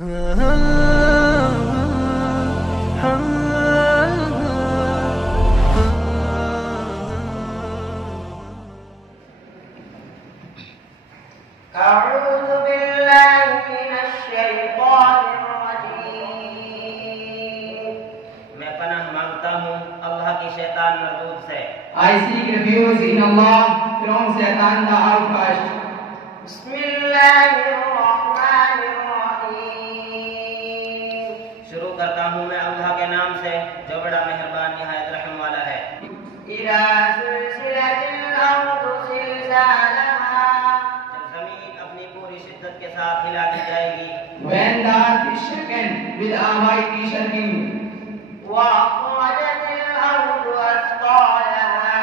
I seek refuge in Allah from Satan the outcast. बिस्मिल्लाहिर्रहमानिर्रहीम। शुरू करता हूँ मैं अल्लाह के नाम से जो बड़ा मेहरबान निहायत रहम वाला है। इज़ा सुलसिलतिल अर्दु ज़िलज़ालहा, जब ज़मीन अपनी पूरी शिद्दत के साथ हिला दी जाएगी। When the earth is shaken with a mighty shaking. व अख़रजतिल अर्दु अस्क़ालहा,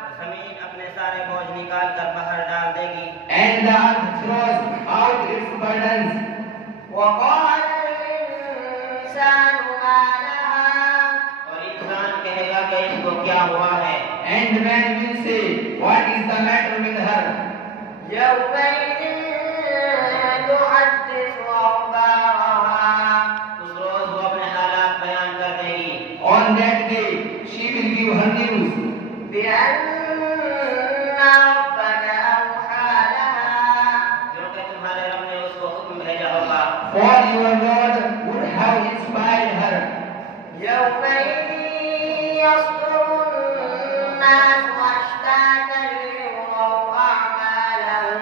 और ज़मीन अपने सारे बोझ निकाल कर बाहर डाल देगी। And the earth throws out its burdens. वक़ाल इंसानु मा लहा, और इंसान कहेगा कि इसको क्या हुआ है। And man will say, what is the matter with her? यौमइज़िन तुहद्दिसु अख़बारहा, उस रोज़ वो अपने हालात बयान कर देगी। On that day, she will give her news. बिअन्ना रब्बका अवहा लहा, क्योंकि तुम्हारे रब ने उसको हुक्म भेजा होगा। For your Lord would have inspired her. यौमइज़िन यस्दुरुन्नासु अश्तातन लियुरौ अअमालहुम,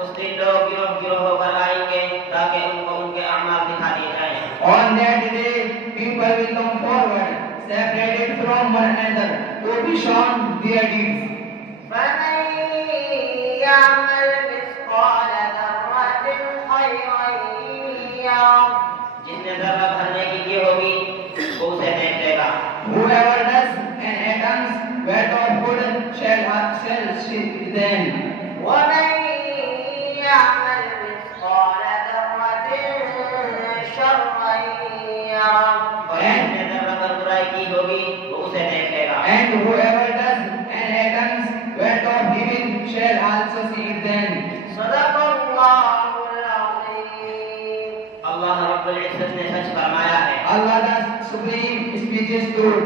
उस दिन लोग गिरोह होकर आएंगे ताकि उनको उनके अमाल दिखा दिए जाएं। On that day, people will come forward, separated from one another, to be shown their deeds. فمن يعمل مثقال ذرة خيرا يره, जिसने ज़र्रा भरने की होगी वो उसे देख लेगा। Whoever does an atom's worth of good shall see them. ومن يعمل مثقال ذرة شرا يره, और जिसने ज़र्रा भर बुराई की होगी वो उसे देख लेगा। And whoever does an atom's worth of evil shall also see them. सदक़ल्लाहुल अज़ीम। अल्लाह रब्बुल इज़्ज़त ने सच फरमाया है। Allah the Supreme speaks truth.